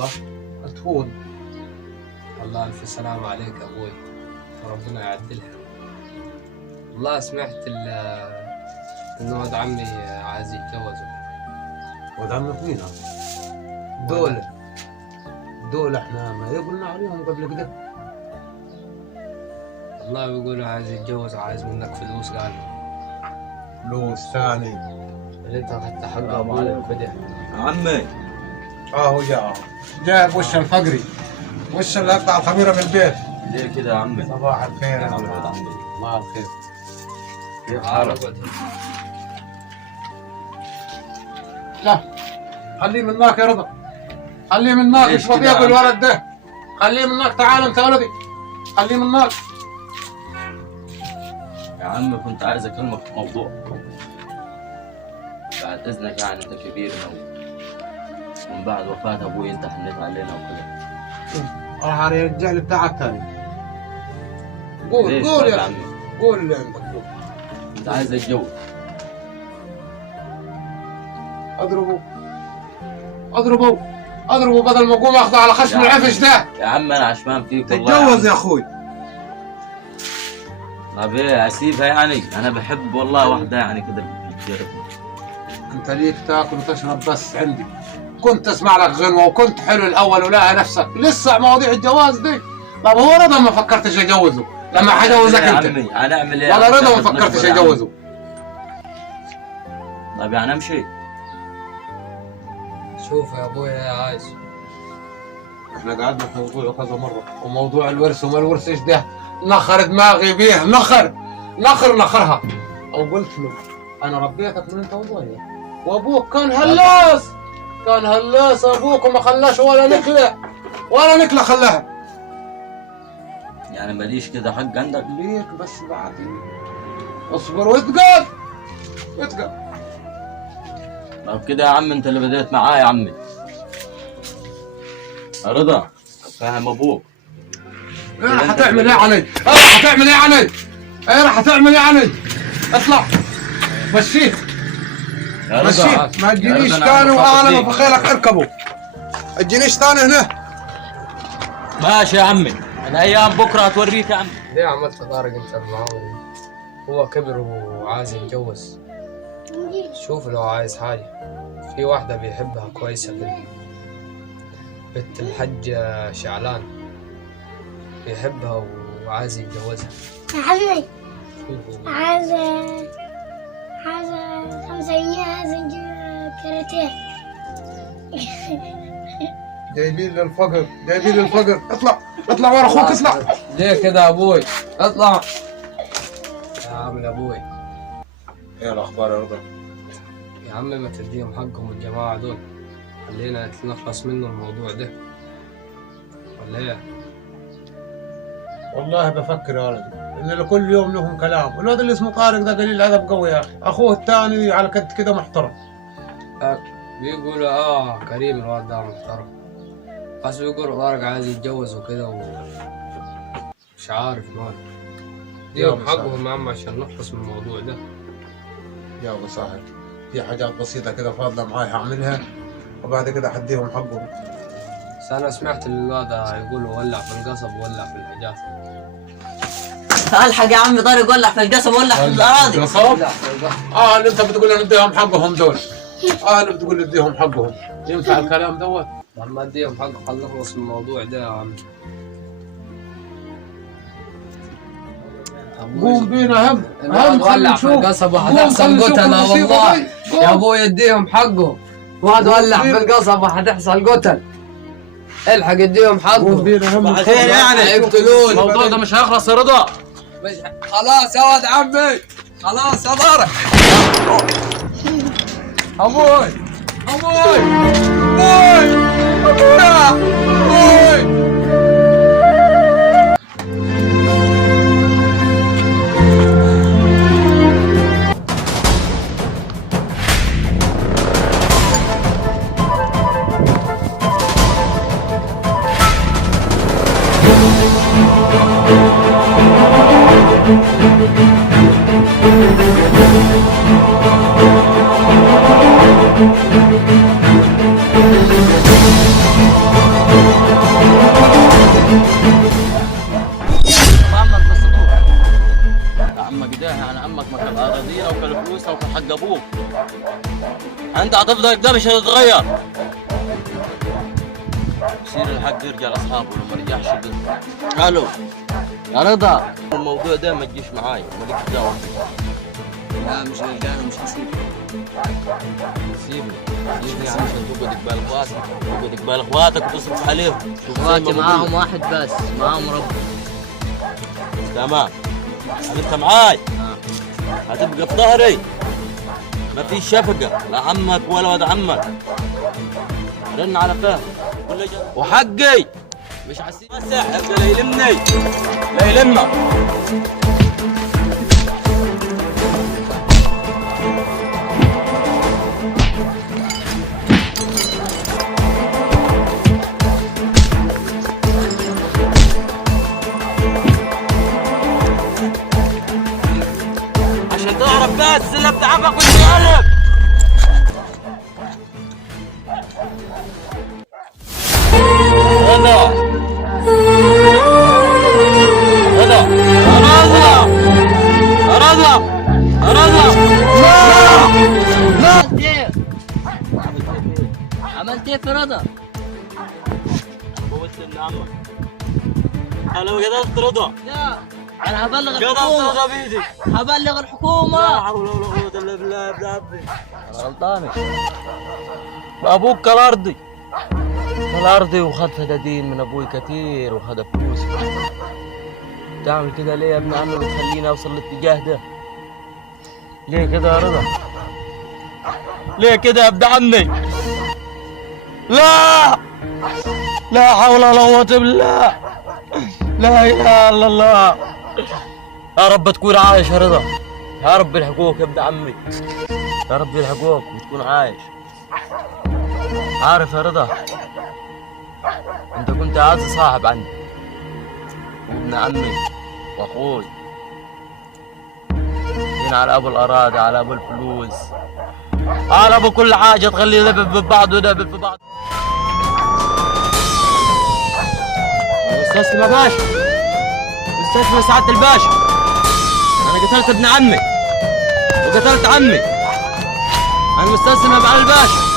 الله تفوت. الله ألف سلام عليك أبوي، ربنا يعدلها. والله سمعت إنه ولد عمي عايز يتجوزه. ولد عمك مين هذا؟ دول احنا ما قلنا عليهم قبل كده. والله بيقولوا عايز يتجوز وعايز منك فلوس، قال فلوس ثاني اللي انت اخذت حقه ابو علي كده. عمي هو جاء بوش الفقري، وش اللي قطع الخميره من البيت. ليه كده يا عمي؟ صباح الخير يا يا عمي عمي. ولد عمي، صباح الخير. كيف حالك؟ لا خليه منك يا رضا، خليه منك، مش كده بطيء الولد ده، خليه منك. تعال انت ولدي، خليه منك. يا عمي كنت عايز اكلمك في موضوع بعد اذنك، يعني انت كبيرنا ومن بعد وفاة ابوي انت حنيت علينا وكده. راح على الرجال بتاعك ثاني. قول ليش قول طيب يا عمي؟ قول اللي عندك قول. كنت عايز اتجوز. اضربه بدل ما اقوم اخذه على خشم العفش ده. يا عم انا عشمان فيك والله. تتجوز يا اخوي. طب ايه اسيبها يعني؟ انا بحب والله واحدة يعني كده بتجربني. انت ليك تاكل وتشرب بس عندي. كنت اسمع لك غنوه وكنت حلو الاول ولاقي نفسك لسه مواضيع الجواز دي. طب هو رضا ما فكرتش اجوزه لما حجوزك يا انت. عمي هنعمل ايه؟ ولا رضا ما عشان فكرتش نصبر يا عمي. اجوزه. طب يعني امشي؟ شوف يا ابوي يا عايز، احنا قعدنا في موضوع كذا مره، وموضوع الورث وما الورثش ده نخر دماغي بيه، نخرها. او قلت له انا ربيتك من انت وصغير، وابوك كان هلاس ابوك وما خلاش ولا نكله خلاها. يعني ماليش كده حق عندك؟ ليك بس بعدين اصبر واتقل. طب كده يا عم انت اللي بديت معايا يا عمي. يا رضا فاهم ابوك. راح تعمل ايه عني؟ اطلع مشيت يا رضا ما تجينيش يا رضا ثاني، أنا واعلى ما بخاطب بخيلك اركبه. ما تجينيش ثاني هنا. ماشي يا عمي، الايام بكره هتوريك يا عمي. ليه عملت طارق انت المعاون؟ هو كبر وعايز يتجوز. شوف لو عايز حاجة، في واحدة بيحبها كويسة بنت الحج شعلان، بيحبها وعايز يتجوزها. يا عمي شوفوا عايز 5 جنيه، عايز نجيب كاراتيه. جايبين للفقر. اطلع ورا اخوك، اطلع. ليه كده يا ابوي؟ اطلع يا عم ابوي. ايه الاخبار يا رضا؟ يا عم ما تديهم حقهم الجماعة دول، خلينا نخلص منه الموضوع ده، ولا ايه؟ والله بفكر يا ولدي ان كل يوم لهم كلام. والواد اللي اسمه طارق ده قليل الادب قوي يا اخي، اخوه الثاني على قد كده محترم. بيقولوا كريم الواد ده محترم، بس بيقولوا طارق عايز يتجوز وكده مش عارف مال. ديهم حقهم يا عم عشان نخلص من الموضوع ده. يا ابو صاحب في حاجات بسيطه كده فاضله معاي هعملها، وبعد كده حديهم حقهم. بس انا سمعت الواد يقولوا ولع في القصب وولع في الحاجات. الحق يا عم طارق، ولع في القصب ولع في الاراضي. اللي انت بتقول نديهم حقهم دول. اللي بتقول نديهم حقهم، ينفع الكلام دوت؟ لما اديهم حق خلينا نخلص من الموضوع ده يا عم. قوم بينا هم ولع في القصب وحتحصل قتلة والله يا ابوي، اديهم حقهم. واد ولع في القصب وحتحصل قتل. الحق اديهم حقهم. خير يعني يقتلون. الموضوع ده مش هيخلص يا رضا. خلاص يا واد عمي، خلاص يا طارق. ابوي Thank you. مستوفي حق ابوك. انت هتفضل كده مش هتتغير. يصير الحق يرجع لاصحابه، ولما رجعش حلو يا رضا. الموضوع ده ما تجيش معاي، مالكش دعوه. لا مش رجعنا، مش هسيبك. سيبني عشان تقعد قبال اخواتك، تقعد قبال اخواتك وتصرف عليهم. اخواتي معاهم واحد بس، معاهم ربي. تمام. انت معاي هتبقى في ظهري، ما فيش شفقه لا عمك ولا ولد عمك. رن على فهم وحقي مش حسيب مسح ابدا لا يلمني لا يلمك. عشان تعرف بس اللي بتعبك وتتعلم. رضا رضا رضا رضا رضا عملت ايه في رضا؟ قلت ان عمك انا قدرت رضا. لا انا هبلغ قدرت الحكومة، رضا بيدي. هبلغ لا الحكومة. حول ولا قوة الا بالله يا ابن عمي. انا غلطان. ابوك كان ارضي، كان ارضي وخد فدادين من ابوي كتير وخد فلوسي. تعمل كده ليه يا ابن عمي وتخليني اوصل للاتجاه ده؟ ليه كده يا رضا؟ ليه كده يا ابن عمي؟ لا لا حول ولا قوة بالله. لا اله الا الله. يا رب تكون عايش يا رضا، يا رب يلحقوك يا ابن عمي، يا رب يلحقوك وتكون عايش. عارف يا رضا، انت كنت اعز صاحب عندي وابن عمي واخوي. هنا على ابو الاراضي، على ابو الفلوس، على ابو كل حاجه تخليه يذبب ببعض ويذبب ببعض. استسلم يا باشا، استسلم يا سعاده الباشا. انا قتلت ابن عمي وقتلت عمي، انا مستسلم يا ابو علي الباشا.